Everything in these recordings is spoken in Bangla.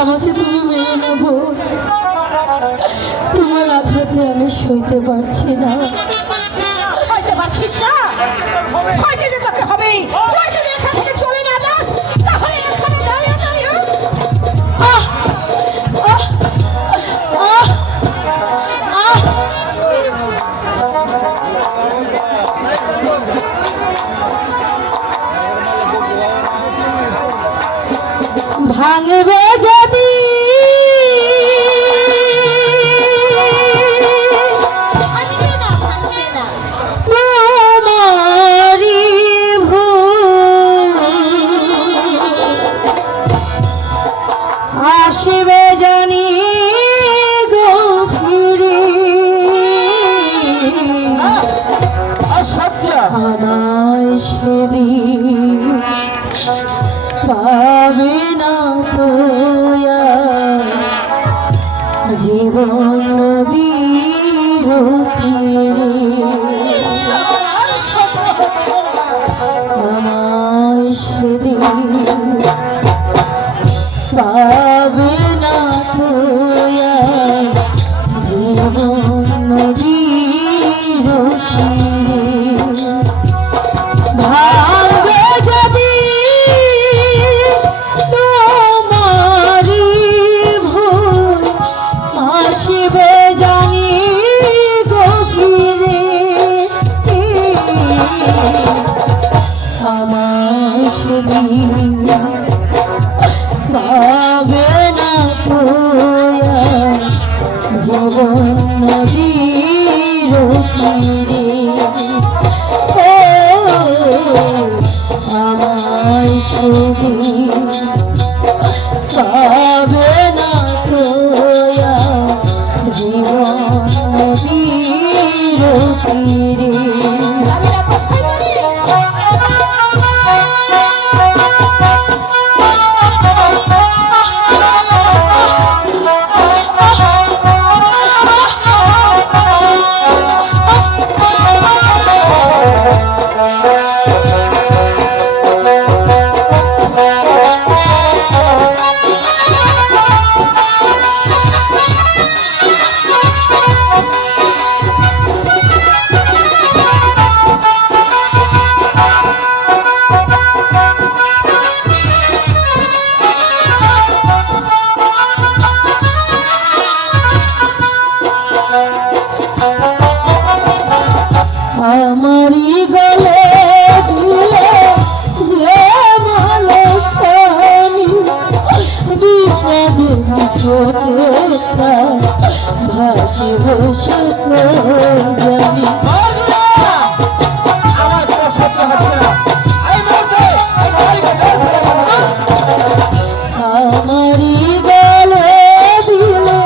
আমাকে তুমি মেনে নেবো। তোমার আঘাত যে আমি সইতে পারছি না। সইতে পারছিস না? সইতে যে তোকে হবে। তুই যদি এখান থেকে চলে না যাস তাহলে এখানে দাঁড়িয়ে দাঁড়িয়ে আহ আহ আহ আহ ভাঙবে যদি তোমারি ভুল আসবে জানি গো ফিরে আমায় সেদিন পাবে না তো জীবন নদীর তীরে আমায় সেদিন পাবে না তো জীবন নদীর তীরে ভাঙবে যদি তোমারি ভুল আসবে জানি গভীরে আমার সেদিন পাবে না তো জীবন নদীর তীরে আমায় সেদিন পাবে না তো জীবন নদীর তীরে আমারি গলে দিলে যে মালখানি বিষাদের স্রোতে ভাসি বসে জানি আমারি গলে দিলে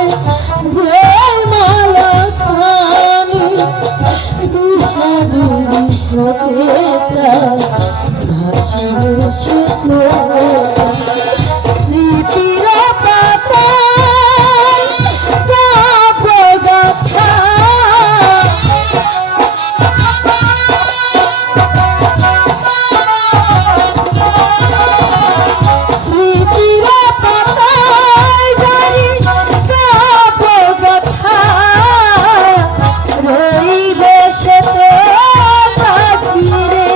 যে মালখানি বিষাদের স্রোতে ভাসি বসে স্মৃতির পাতায় কাব্যগাথা স্মৃতির পাতায় জানি কাব্যগাথা রইবে সে তো পাখিরে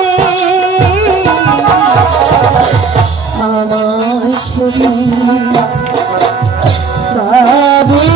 আমার সেদিন পাবে